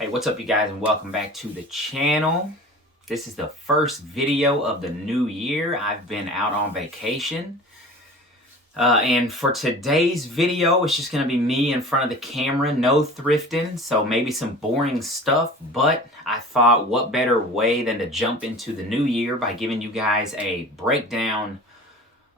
Hey, what's up you guys, and welcome back to the channel. This is the first video of the new year. I've been out on vacation. And for today's video, it's just going to be me in front of the camera, no thrifting, so maybe some boring stuff. But I thought, what better way than to jump into the new year by giving you guys a breakdown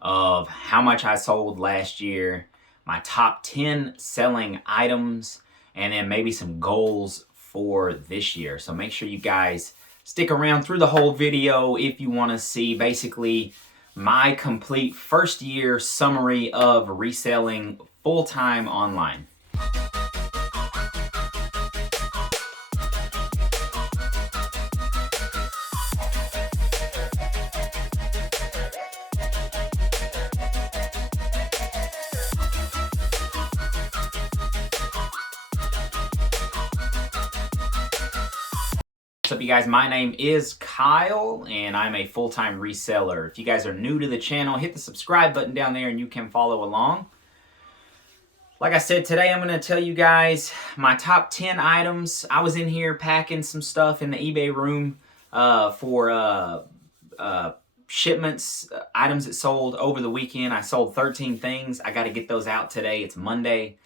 of how much I sold last year, my top 10 selling items, and then maybe some goals for this year. So make sure you guys stick around through the whole video if you want to see basically my complete first year summary of reselling full-time online. What's up you guys, my name is Kyle and I'm a full-time reseller. If you guys are new to the channel, hit the subscribe button down there and you can follow along. Like I said, today I'm going to tell you guys my top 10 items. I was in here packing some stuff in the eBay room for shipments, items that sold over the weekend. I sold 13 things. I got to get those out today. It's Monday.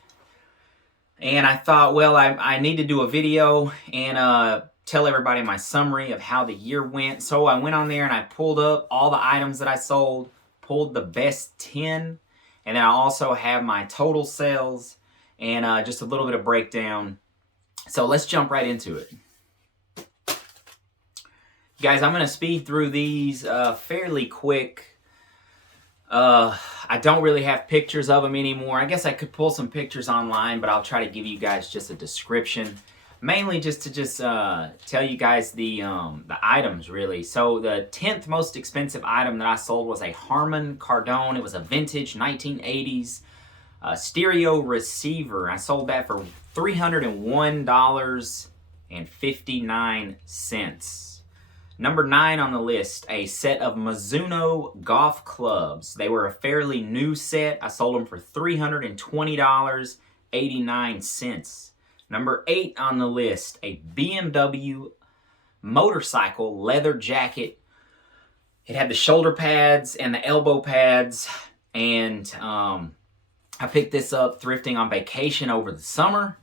And I thought, well, I need to do a video and tell everybody my summary of how the year went. So I went on there and I pulled up all the items that I sold, pulled the best 10, and then I also have my total sales and just a little bit of breakdown. So let's jump right into it. Guys, I'm going to speed through these fairly quick. I don't really have pictures of them anymore. I guess I could pull some pictures online, but I'll try to give you guys just a description. Mainly just to tell you guys the items, really. So the 10th most expensive item that I sold was a Harman Kardon. It was a vintage 1980s stereo receiver. I sold that for $301.59. Number 9 on the list, a set of Mizuno golf clubs. They were a fairly new set. I sold them for $320.89. Number 8 on the list, a BMW motorcycle leather jacket. It had the shoulder pads and the elbow pads, and I picked this up thrifting on vacation over the summer.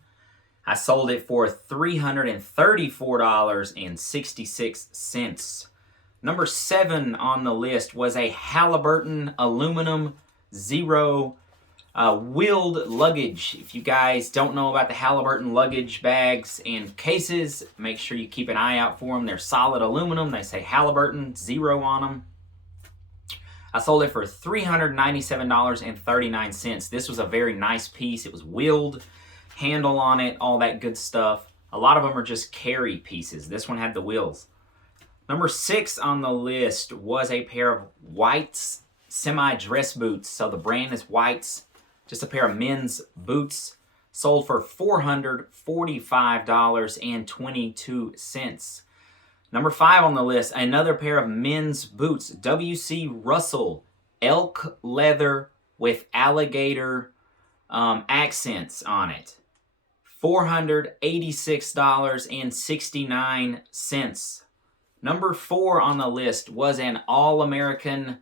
I sold it for $334.66. Number 7 on the list was a Halliburton aluminum zero wheeled luggage. If you guys don't know about the Halliburton luggage bags and cases, make sure you keep an eye out for them. They're solid aluminum. They say Halliburton zero on them. I sold it for $397.39. This was a very nice piece. It was wheeled, handle on it, all that good stuff. A lot of them are just carry pieces. This one had the wheels. Number 6 on the list was a pair of White's semi-dress boots. So the brand is White's. Just a pair of men's boots, sold for $445.22. Number 5 on the list, another pair of men's boots, W.C. Russell elk leather with alligator accents on it. $486.69. Number 4 on the list was an All-American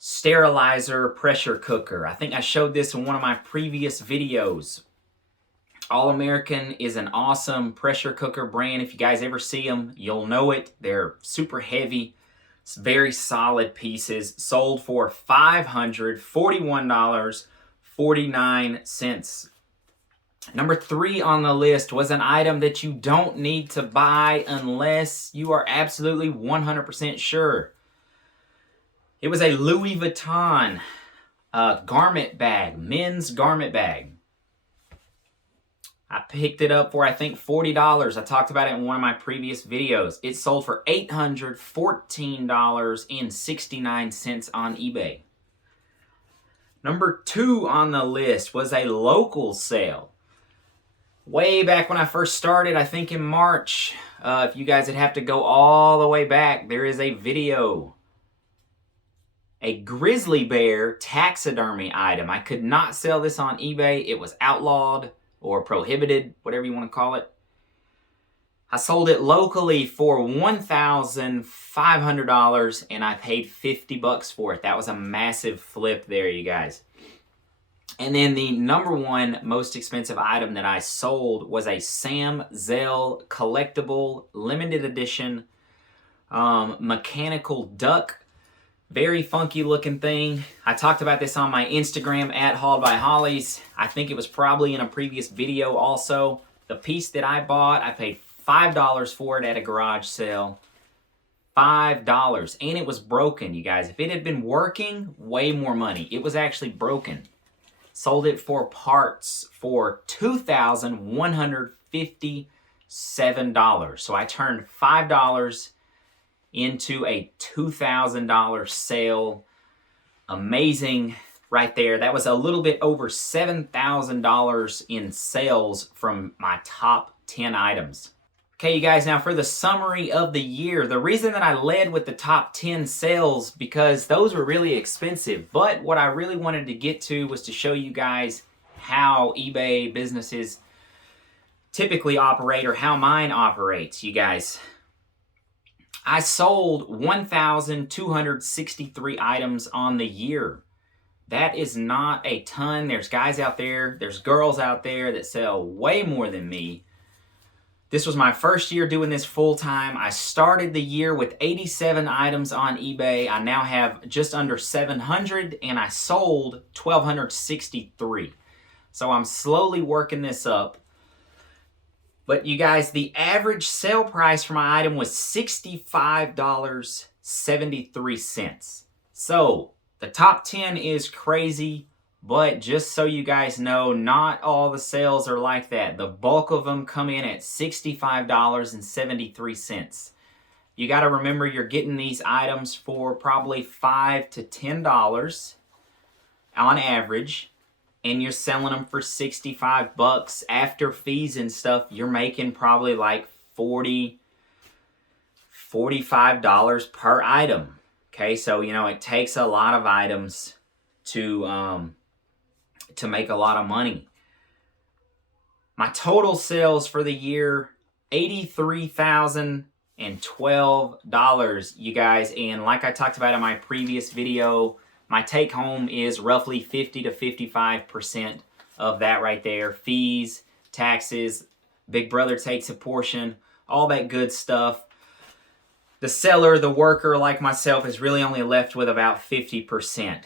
sterilizer pressure cooker. I think I showed this in one of my previous videos. All-American is an awesome pressure cooker brand. If you guys ever see them, you'll know it. They're super heavy. It's very solid pieces. Sold for $541.49. Number 3 on the list was an item that you don't need to buy unless you are absolutely 100% sure. It was a Louis Vuitton garment bag, men's garment bag. I picked it up for, I think, $40. I talked about it in one of my previous videos. It sold for $814.69 on eBay. Number 2 on the list was a local sale. Way back when I first started, I think in March. If you guys would have to go all the way back, there is a video. A grizzly bear taxidermy item. I could not sell this on eBay. It was outlawed or prohibited, whatever you want to call it. I sold it locally for $1,500 and I paid $50 for it. That was a massive flip there, you guys. And then the number one most expensive item that I sold was a Sam Zell collectible limited edition mechanical duck. Very funky looking thing. I talked about this on my Instagram at Hauled by Hollies. I think it was probably in a previous video also. The piece that I bought, I paid $5 for it at a garage sale. $5. And it was broken, you guys. If it had been working, way more money. It was actually broken. Sold it for parts for $2,157. So I turned $5 into a $2,000 sale. Amazing right there. That was a little bit over $7,000 in sales from my top 10 items. Okay, you guys, now for the summary of the year, the reason that I led with the top 10 sales, because those were really expensive, but what I really wanted to get to was to show you guys how eBay businesses typically operate, or how mine operates, you guys. I sold 1,263 items on the year. That is not a ton. There's guys out there, there's girls out there that sell way more than me. This was my first year doing this full time. I started the year with 87 items on eBay. I now have just under 700 and I sold 1,263. So I'm slowly working this up. But you guys, the average sale price for my item was $65.73. So the top 10 is crazy. But just so you guys know, not all the sales are like that. The bulk of them come in at $65.73. You got to remember you're getting these items for probably $5 to $10 on average, and you're selling them for $65 after fees and stuff. You're making probably like $40, $45 per item. Okay, so you know it takes a lot of items to make a lot of money. My total sales for the year, $83,012, you guys. And like I talked about in my previous video, my take home is roughly 50 to 55% of that right there. Fees, taxes, Big Brother takes a portion, all that good stuff. The seller, the worker like myself, is really only left with about 50%.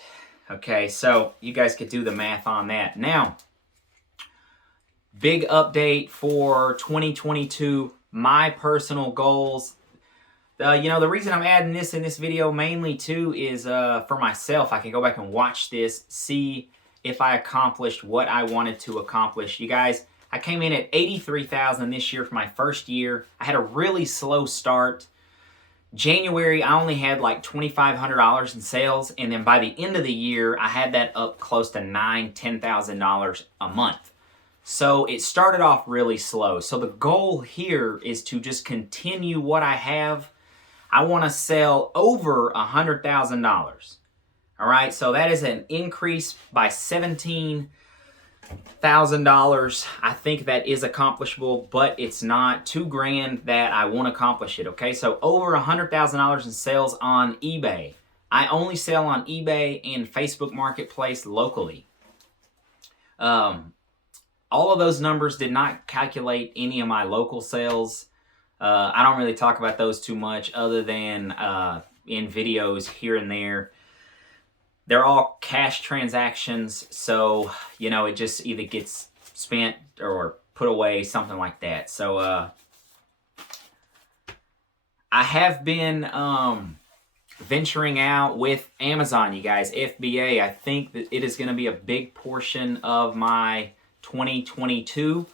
Okay, so you guys could do the math on that. Now, big update for 2022, my personal goals. The reason I'm adding this in this video mainly too is for myself. I can go back and watch this, see if I accomplished what I wanted to accomplish. You guys, I came in at 83,000 this year for my first year. I had a really slow start. January, I only had like $2,500 in sales, and then by the end of the year, I had that up close to $9,000, $10,000 a month. So it started off really slow. So the goal here is to just continue what I have. I want to sell over $100,000. All right, so that is an increase by $17,000. I think that is accomplishable, but it's not too grand that I won't accomplish it. Okay, so over $100,000 in sales on eBay. I only sell on eBay and Facebook Marketplace locally. All of those numbers did not calculate any of my local sales. I don't really talk about those too much other than in videos here and there. They're all cash transactions, so, you know, it just either gets spent or put away, something like that. So, I have been venturing out with Amazon, you guys, FBA. I think that it is going to be a big portion of my 2022.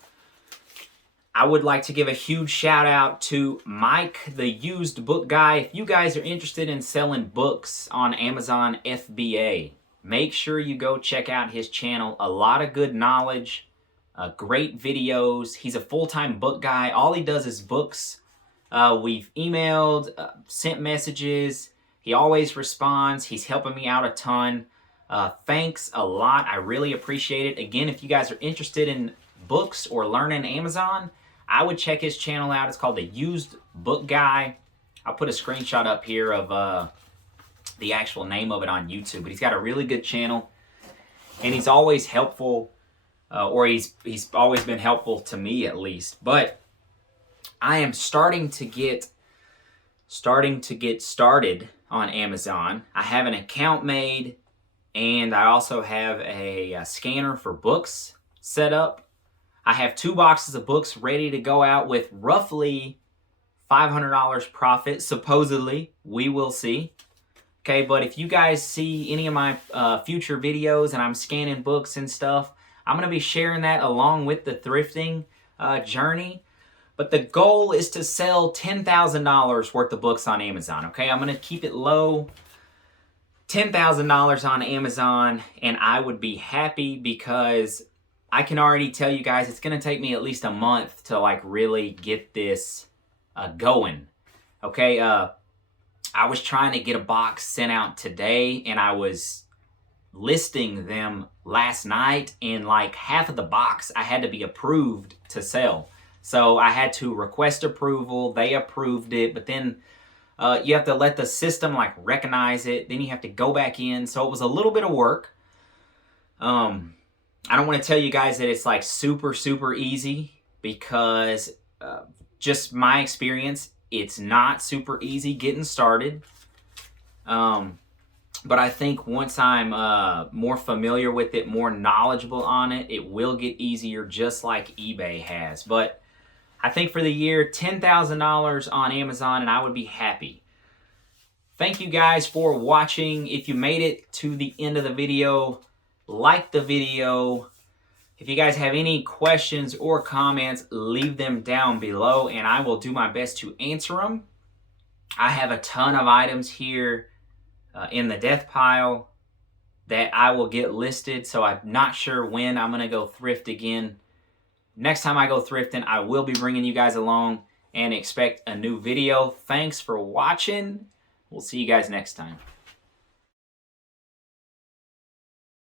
I would like to give a huge shout out to Mike, the used book guy. If you guys are interested in selling books on Amazon FBA, make sure you go check out his channel. A lot of good knowledge, great videos. He's a full-time book guy. All he does is books. We've emailed, sent messages. He always responds. He's helping me out a ton. Thanks a lot. I really appreciate it. Again, if you guys are interested in books or learning Amazon, I would check his channel out. It's called The Used Book Guy. I'll put a screenshot up here of the actual name of it on YouTube. But he's got a really good channel, and he's always helpful, or he's always been helpful to me at least. But I am starting to get started on Amazon. I have an account made, and I also have a scanner for books set up. I have 2 boxes of books ready to go out with roughly $500 profit, supposedly. We will see. Okay, but if you guys see any of my future videos and I'm scanning books and stuff, I'm going to be sharing that along with the thrifting journey. But the goal is to sell $10,000 worth of books on Amazon, okay? I'm going to keep it low, $10,000 on Amazon, and I would be happy because I can already tell you guys it's going to take me at least a month to like really get this going, okay? I was trying to get a box sent out today, and I was listing them last night, and like half of the box I had to be approved to sell. So I had to request approval, they approved it, but then you have to let the system like recognize it, then you have to go back in, so it was a little bit of work. I don't want to tell you guys that it's like super easy, because just my experience, it's not super easy getting started. But I think once I'm more familiar with it, more knowledgeable on it, it will get easier, just like eBay has. But I think for the year, $10,000 on Amazon, and I would be happy. Thank you guys for watching. If you made it to the end of the video, like the video. If you guys have any questions or comments, leave them down below, and I will do my best to answer them. I have a ton of items here in the death pile that I will get listed, so I'm not sure when I'm going to go thrift again. Next time I go thrifting, I will be bringing you guys along, and expect a new video. Thanks for watching. We'll see you guys next time.